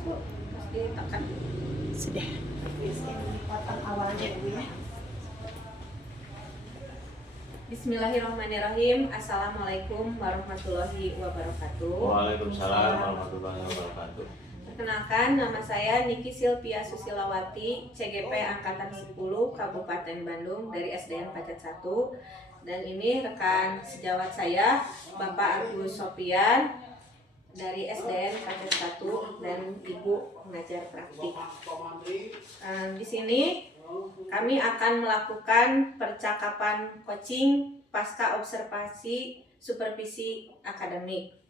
Bu, pasti ditekan. Sudah. Ini potong awalnya Bu ya. Bismillahirrahmanirrahim. Assalamualaikum warahmatullahi wabarakatuh. Waalaikumsalam warahmatullahi wabarakatuh. Perkenalkan, nama saya Niki Silvia Susilawati, CGP Angkatan 10 Kabupaten Bandung dari SDN Pacet 1. Dan ini rekan sejawat saya, Bapak Agus Sofian dari SDN Pacet 1 dan Ibu pengajar praktik. Di sini kami akan melakukan percakapan coaching pasca observasi supervisi akademik.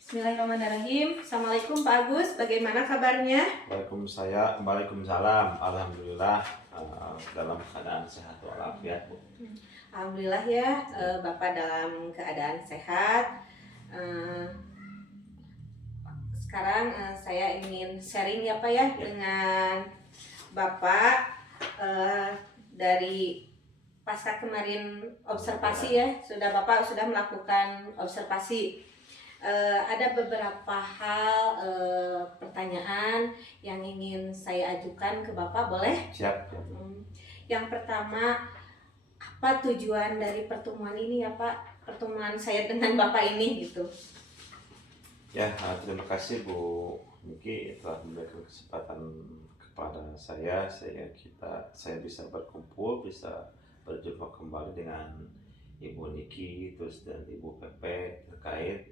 Bismillahirrahmanirrahim. Assalamualaikum Pak Agus, bagaimana kabarnya? Waalaikumsalam. Alhamdulillah dalam keadaan sehat walafiat, Bu. Alhamdulillah ya, Bapak dalam keadaan sehat. Sekarang saya ingin sharing ya Pak ya dengan Bapak dari pasca kemarin observasi ya, Bapak sudah melakukan observasi. Ada beberapa hal pertanyaan yang ingin saya ajukan ke Bapak, boleh? Siap. Yang pertama, apa tujuan dari pertemuan ini ya Pak? Pertemuan saya dengan Bapak ini gitu. Ya, terima kasih Bu Niki telah memberikan kesempatan kepada saya bisa berkumpul, bisa berjumpa kembali dengan Ibu Niki terus dan Ibu Pepe terkait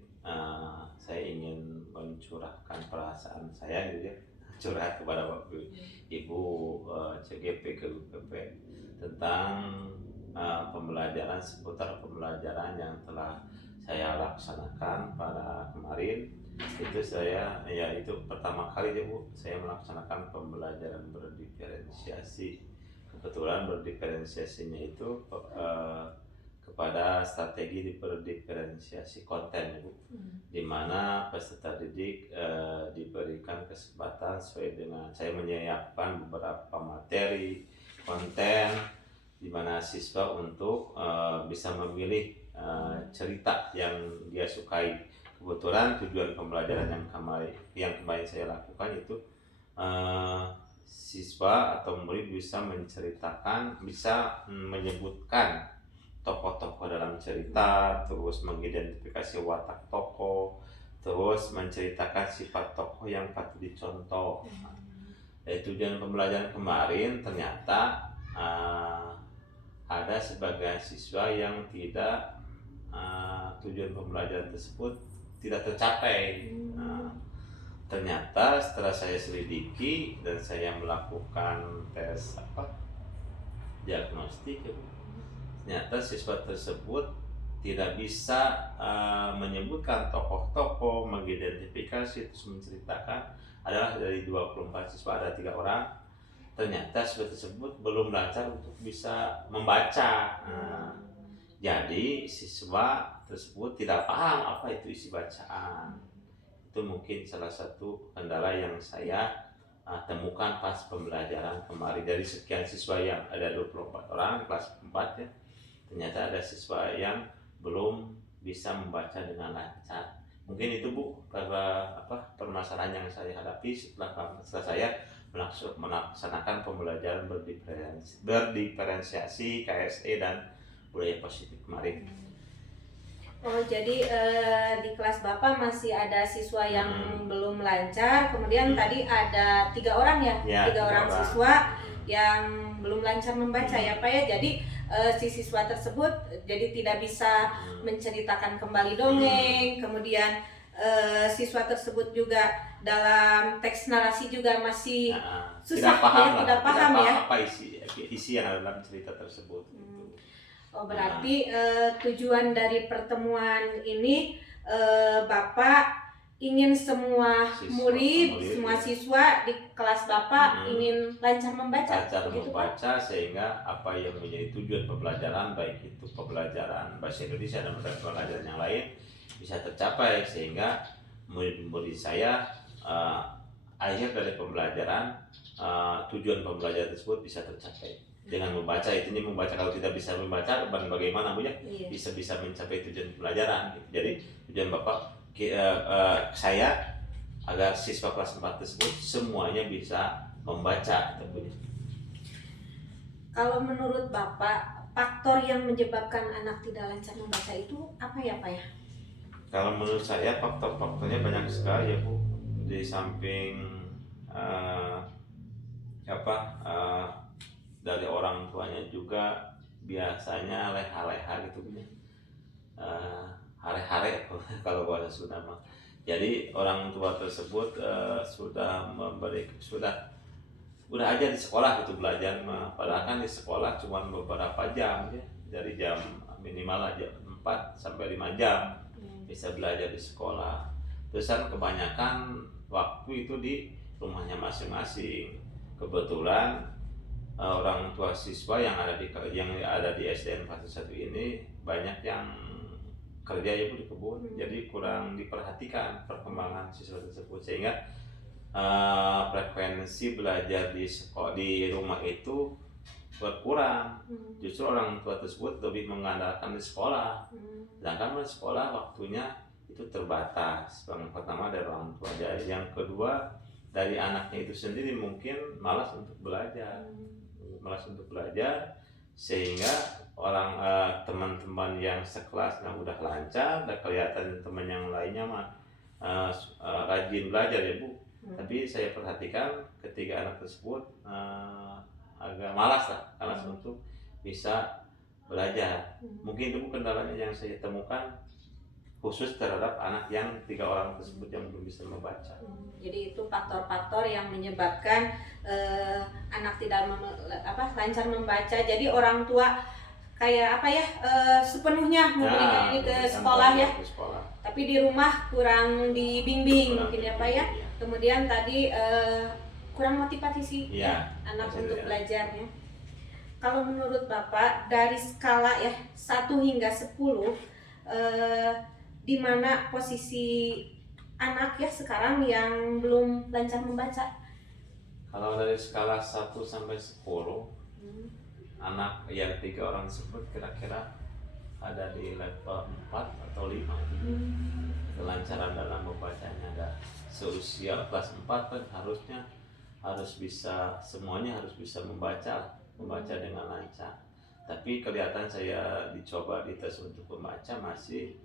saya ingin mencurahkan perasaan saya gitu ya, curhat kepada Bapak Ibu CGP ke PP tentang pembelajaran seputar pembelajaran yang telah saya laksanakan pada kemarin. Itu pertama kali ya Bu, saya melaksanakan pembelajaran berdiferensiasi. Kebetulan berdiferensiasinya itu kepada strategi berdiferensiasi konten ya Bu, di mana peserta didik diberikan kesempatan sesuai dengan saya menyiapkan beberapa materi konten di mana siswa untuk bisa memilih cerita yang dia sukai. Kebetulan tujuan pembelajaran yang kemarin saya lakukan itu siswa atau murid bisa menyebutkan tokoh-tokoh dalam cerita, terus mengidentifikasi watak tokoh, terus menceritakan sifat tokoh yang patut dicontoh. Tujuan pembelajaran kemarin ternyata ada sebagian siswa yang tidak tujuan pembelajaran tersebut tidak tercapai. Ternyata setelah saya selidiki dan saya melakukan tes diagnostik ya Bu, ternyata siswa tersebut tidak bisa menyebutkan tokoh-tokoh, mengidentifikasi, terus menceritakan. Adalah dari 24 siswa ada 3 orang. Ternyata siswa tersebut belum lancar untuk bisa membaca. Jadi siswa tersebut tidak paham apa itu isi bacaan. Itu mungkin salah satu kendala yang saya temukan pas pembelajaran kemarin. Dari sekian siswa yang ada 24 orang kelas 4 ya, ternyata ada siswa yang belum bisa membaca dengan lancar. Mungkin itu Bu permasalahan yang saya hadapi setelah saya melaksanakan pembelajaran berdiferensiasi KSE dan budaya positif kemarin. Oh, jadi di kelas Bapak masih ada siswa yang belum lancar, kemudian tadi ada 3 orang ya, 3 orang siswa yang belum lancar membaca ya Pak ya. Jadi si siswa tersebut jadi tidak bisa menceritakan kembali dongeng, kemudian siswa tersebut juga dalam teks narasi juga masih susah tidak paham ya apa isi yang ada dalam cerita tersebut. Oh, berarti tujuan dari pertemuan ini Bapak ingin semua murid, semua siswa di kelas Bapak ingin lancar membaca. Sehingga apa yang menjadi tujuan pembelajaran, baik itu pembelajaran bahasa Indonesia dan pembelajaran yang lain, bisa tercapai sehingga murid-murid saya akhir dari pembelajaran tujuan pembelajaran tersebut bisa tercapai dengan membaca. Ini membaca, kalau tidak bisa membaca bagaimana Bu ya? Bisa mencapai tujuan pembelajaran gitu. Jadi tujuan Bapak saya agar siswa kelas 4 tersebut semuanya bisa membaca tentunya. Kalau menurut Bapak, faktor yang menyebabkan anak tidak lancar membaca itu apa ya Pak ya? Kalau menurut saya faktor-faktornya banyak sekali ya Bu. Di samping eh, apa eh, dari orang tuanya juga biasanya leha-leha gitu Bu. Hare-hare kalau bahasa Sunda mah. Jadi orang tua tersebut udah aja di sekolah gitu belajar mah. Padahal kan di sekolah cuma beberapa jam ya. Dari jam minimal aja 4 sampai 5 jam bisa belajar di sekolah. Terus kan kebanyakan waktu itu di rumahnya masing-masing. Kebetulan orang tua siswa yang ada di SDN Fase 1 ini banyak yang kerja ya Bu di kebun, jadi kurang diperhatikan perkembangan siswa tersebut, sehingga frekuensi belajar di rumah itu berkurang. Justru orang tua tersebut lebih mengandalkan di sekolah, sedangkan di sekolah waktunya itu terbatas. Yang pertama dari orang tua, yang kedua dari anaknya itu sendiri mungkin malas untuk belajar, sehingga teman-teman yang sekelasnya udah lancar, udah kelihatan teman yang lainnya mah rajin belajar ya Bu. Tapi saya perhatikan ketika anak tersebut agak malas untuk bisa belajar. Mungkin itu kendalanya yang saya temukan khusus terhadap anak yang 3 orang tersebut yang belum bisa membaca. Jadi itu faktor-faktor yang menyebabkan anak tidak lancar membaca. Jadi orang tua kayak sepenuhnya memberikan ini ke sekolah ya. Tapi di rumah kurang dibimbing mungkin ya Pak ya. Kemudian tadi kurang motivasi ya anak untuk belajarnya. Kalau menurut Bapak dari skala ya 1 hingga 10 di mana posisi anak ya sekarang yang belum lancar membaca? Kalau dari skala 1 sampai 10, anak yang 3 orang tersebut kira-kira ada di level 4 atau 5. Kelancaran dalam membacanya ada. Seusia kelas 4 kan semuanya harus bisa membaca dengan lancar. Tapi kelihatan saya dicoba dites untuk membaca masih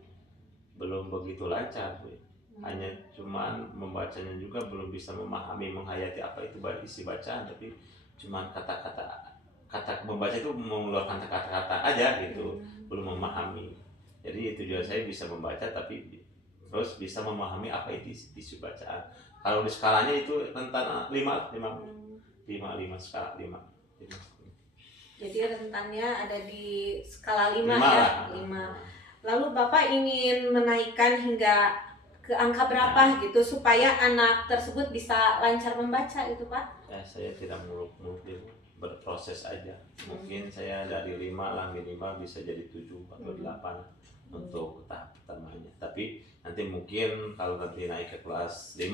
belum begitu lancar, Bu. Hanya cuman membacanya juga belum bisa memahami, menghayati apa itu isi bacaan, tapi cuman kata membaca itu mengeluarkan kata-kata aja gitu, belum memahami. Jadi itu juga saya bisa membaca tapi terus bisa memahami apa itu isi bacaan. Kalau di skalanya itu rentan 5 skala 5. Jadi rentannya ada di skala 5 ya, 5. Lalu Bapak ingin menaikkan hingga ke angka berapa gitu supaya anak tersebut bisa lancar membaca itu Pak? Ya, saya tidak muluk-muluk dulu, berproses aja. Mungkin saya dari 5 lah minimal bisa jadi 7 atau 8 untuk tahap pertamanya. Tapi nanti mungkin kalau nanti naik ke kelas 5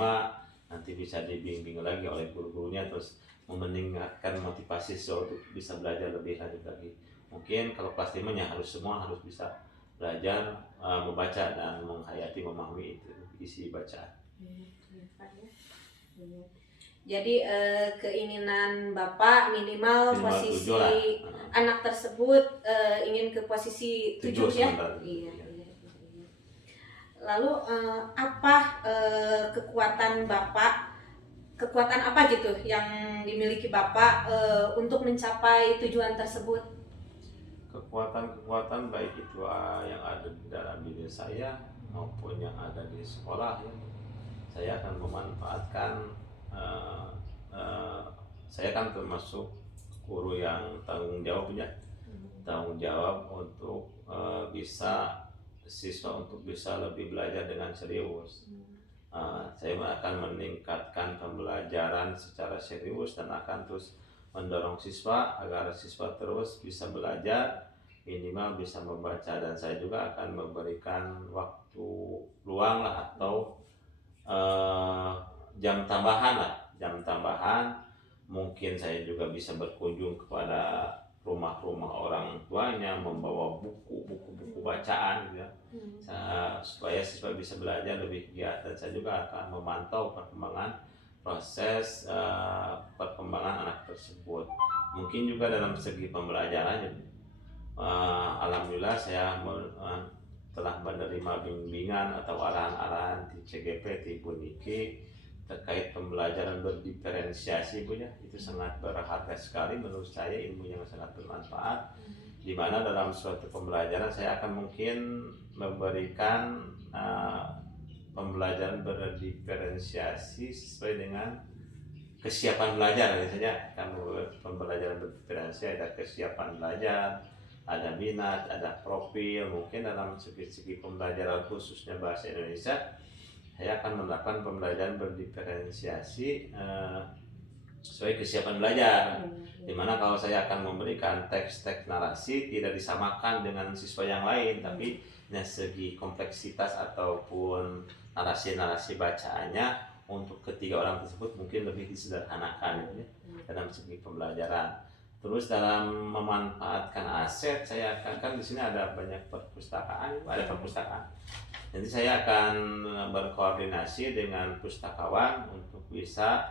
nanti bisa dibimbing lagi oleh guru-gurunya, terus meningkatkan motivasi siswa untuk bisa belajar lebih lanjut lagi. Mungkin kalau kelas 5 semua harus bisa belajar membaca dan menghayati, memahami itu isi bacaan. Jadi keinginan Bapak minimal posisi anak tersebut ingin ke posisi 7 ya. Iya. Lalu apa kekuatan Bapak? Kekuatan apa gitu yang dimiliki Bapak untuk mencapai tujuan tersebut? Kekuatan baik itu yang ada di dalam diri saya maupun yang ada di sekolah ya. Saya akan memanfaatkan saya kan termasuk guru yang tanggung jawab untuk bisa siswa untuk bisa lebih belajar dengan serius. Saya akan meningkatkan pembelajaran secara serius dan akan terus mendorong siswa agar siswa terus bisa belajar, minimal bisa membaca, dan saya juga akan memberikan waktu luang lah atau jam tambahan. Mungkin saya juga bisa berkunjung kepada rumah-rumah orang tuanya, membawa buku-buku bacaan gitu ya. Supaya siswa bisa belajar lebih giat, dan saya juga akan memantau perkembangan proses perkembangan anak tersebut. Mungkin juga dalam segi pembelajarannya, alhamdulillah saya telah menerima bimbingan atau arahan-arahan di CGP di Bu Niki terkait pembelajaran berdiferensiasi, Bu ya. Itu sangat berharga sekali menurut saya, ilmu yang sangat bermanfaat, di mana dalam suatu pembelajaran saya akan mungkin memberikan pembelajaran berdiferensiasi sesuai dengan kesiapan belajar. Misalnya kan pembelajaran berdiferensiasi ada kesiapan belajar, ada minat, ada profil. Mungkin dalam segi pembelajaran khususnya bahasa Indonesia, saya akan menerapkan pembelajaran berdiferensiasi sesuai kesiapan belajar. Dimana kalau saya akan memberikan teks-teks narasi tidak disamakan dengan siswa yang lain, tapi dari segi kompleksitas ataupun narasi-narasi bacaannya untuk ketiga orang tersebut mungkin lebih disederhanakan ya, dalam segi pembelajaran. Terus dalam memanfaatkan aset, saya akan di sini ada banyak perpustakaan, ada perpustakaan. Jadi saya akan berkoordinasi dengan pustakawan untuk bisa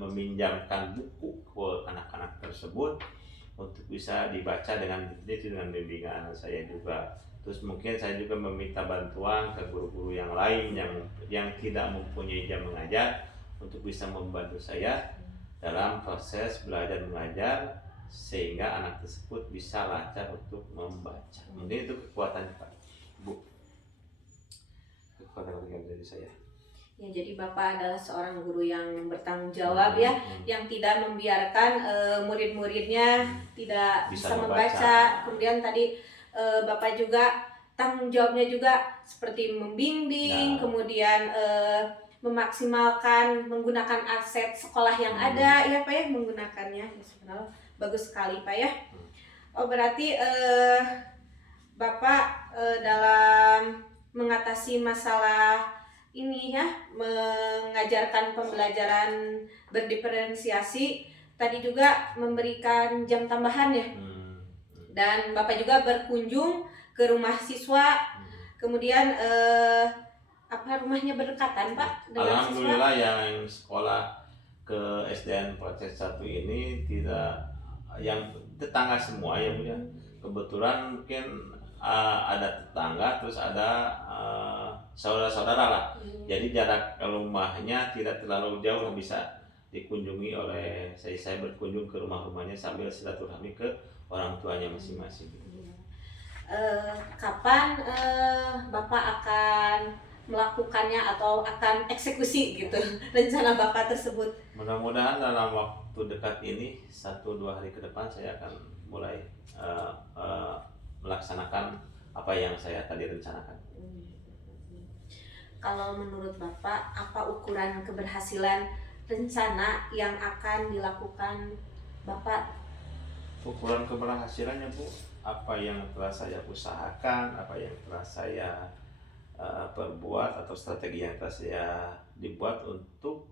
meminjamkan buku ke anak-anak tersebut untuk bisa dibaca dengan bimbingan saya juga. Terus mungkin saya juga meminta bantuan ke guru-guru yang lain yang tidak mempunyai jam mengajar untuk bisa membantu saya dalam proses belajar mengajar, sehingga anak tersebut bisa lancar untuk membaca. Mungkin itu kekuatan Pak, Bu. Kekuatan dari saya. Ya, jadi Bapak adalah seorang guru yang bertanggung jawab ya, yang tidak membiarkan murid-muridnya tidak bisa membaca. Kemudian tadi Bapak juga tanggung jawabnya juga seperti membimbing, kemudian memaksimalkan menggunakan aset sekolah yang ada ya Pak ya, menggunakannya. Ya, sebenarnya bagus sekali Pak ya. Oh, berarti Bapak dalam mengatasi masalah ini ya, mengajarkan pembelajaran berdiferensiasi, tadi juga memberikan jam tambahan ya. Dan Bapak juga berkunjung ke rumah siswa, kemudian rumahnya berdekatan Pak dengan alhamdulillah siswa? Yang sekolah ke SDN Proces 1 ini tidak yang tetangga semua ya Bu ya. Kebetulan mungkin ada tetangga, terus ada saudara-saudara lah. Jadi jarak ke rumahnya tidak terlalu jauh, bisa dikunjungi oleh saya berkunjung ke rumah-rumahnya sambil silaturahmi ke orang tuanya masing-masing. Kapan Bapak akan melakukannya atau akan eksekusi gitu rencana Bapak tersebut? Mudah-mudahan dalam waktu dekat ini 1-2 hari ke depan saya akan mulai melaksanakan apa yang saya tadi rencanakan. Kalau menurut Bapak, apa ukuran keberhasilan rencana yang akan dilakukan Bapak? Ukuran keberhasilannya Bu, apa yang telah saya usahakan, apa yang telah saya perbuat, atau strategi yang telah saya dibuat untuk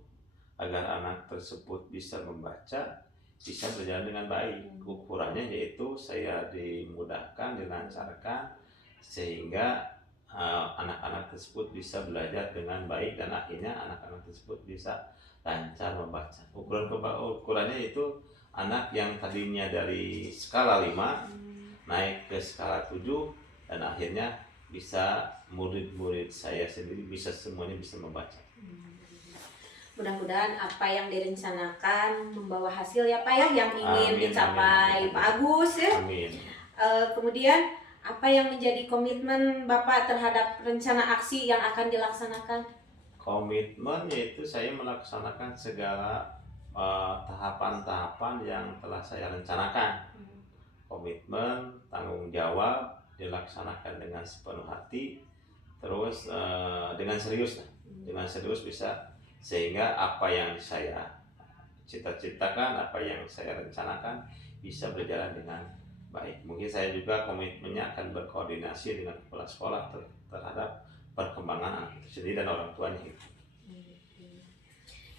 agar anak tersebut bisa membaca, bisa berjalan dengan baik. Ukurannya yaitu saya dimudahkan, dilancarkan, sehingga anak-anak tersebut bisa belajar dengan baik, dan akhirnya anak-anak tersebut bisa lancar membaca. Ukurannya itu anak yang tadinya dari skala 5 naik ke skala 7, dan akhirnya bisa murid-murid saya sendiri bisa semuanya bisa membaca. Mudah-mudahan apa yang direncanakan membawa hasil ya Pak ya, yang ingin dicapai Pak Agus ya. Amin. Kemudian apa yang menjadi komitmen Bapak terhadap rencana aksi yang akan dilaksanakan? Komitmen yaitu saya melaksanakan segala tahapan-tahapan yang telah saya rencanakan. Komitmen, tanggung jawab dilaksanakan dengan sepenuh hati, terus dengan serius bisa, sehingga apa yang saya cita-citakan, apa yang saya rencanakan bisa berjalan dengan baik. Mungkin saya juga komitmennya akan berkoordinasi dengan kepala sekolah terhadap perkembangan anak itu sendiri dan orang tuanya.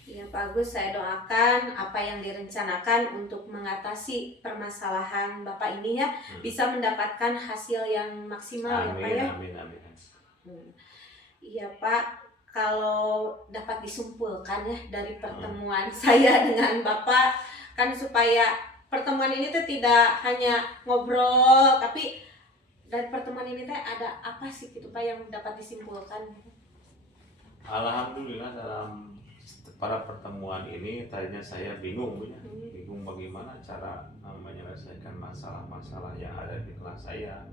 Ya Pak Agus, saya doakan apa yang direncanakan untuk mengatasi permasalahan Bapak ini ya bisa mendapatkan hasil yang maksimal ya Pak ya. Amin, amin. Iya Pak, kalau dapat disimpulkan ya dari pertemuan saya dengan Bapak, kan supaya pertemuan ini tuh tidak hanya ngobrol, tapi dari pertemuan ini teh ada apa sih gitu Pak yang dapat disimpulkan? Alhamdulillah dalam pada pertemuan ini tadinya saya bingung bagaimana cara menyelesaikan masalah-masalah yang ada di kelas saya,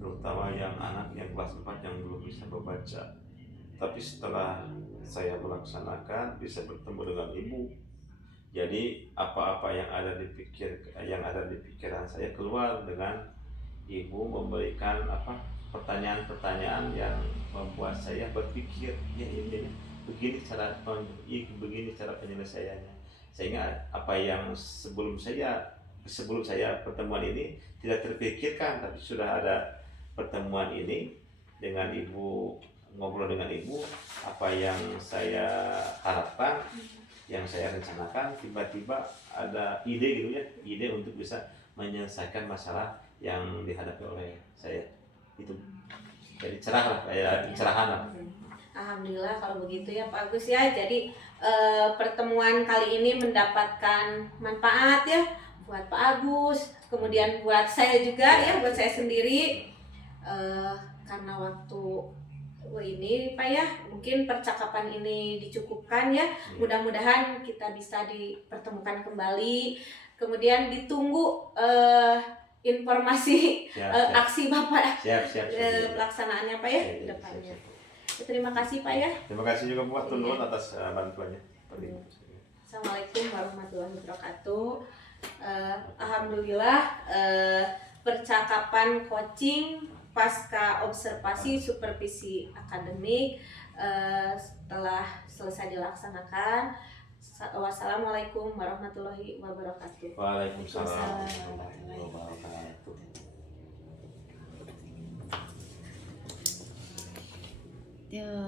terutama yang anak yang kelas 4 yang belum bisa membaca. Tapi setelah saya melaksanakan bisa bertemu dengan ibu, jadi apa-apa yang ada di pikiran saya keluar dengan ibu memberikan pertanyaan-pertanyaan yang membuat saya berpikir begini cara penyelesaiannya, sehingga apa yang sebelum saya pertemuan ini tidak terpikirkan, tapi sudah ada pertemuan ini dengan ibu, ngobrol dengan ibu, apa yang saya harapkan, yang saya rencanakan, tiba-tiba ada ide untuk bisa menyelesaikan masalah yang dihadapi oleh saya. Itu jadi cerahan lah. Alhamdulillah kalau begitu ya Pak Agus ya. Jadi pertemuan kali ini mendapatkan manfaat ya buat Pak Agus, kemudian buat saya juga ya, buat saya sendiri. Karena waktu ini Pak ya, mungkin percakapan ini dicukupkan ya. Mudah-mudahan kita bisa dipertemukan kembali. Kemudian ditunggu informasi aksi Bapak pelaksanaannya Pak ya ke depannya. Terima kasih Pak ya. Terima kasih juga buat Tunun atas bantuannya. Assalamualaikum warahmatullahi wabarakatuh. Alhamdulillah percakapan coaching pasca observasi supervisi akademik setelah selesai dilaksanakan. Wassalamualaikum warahmatullahi wabarakatuh. Waalaikumsalam warahmatullahi wabarakatuh. Ya.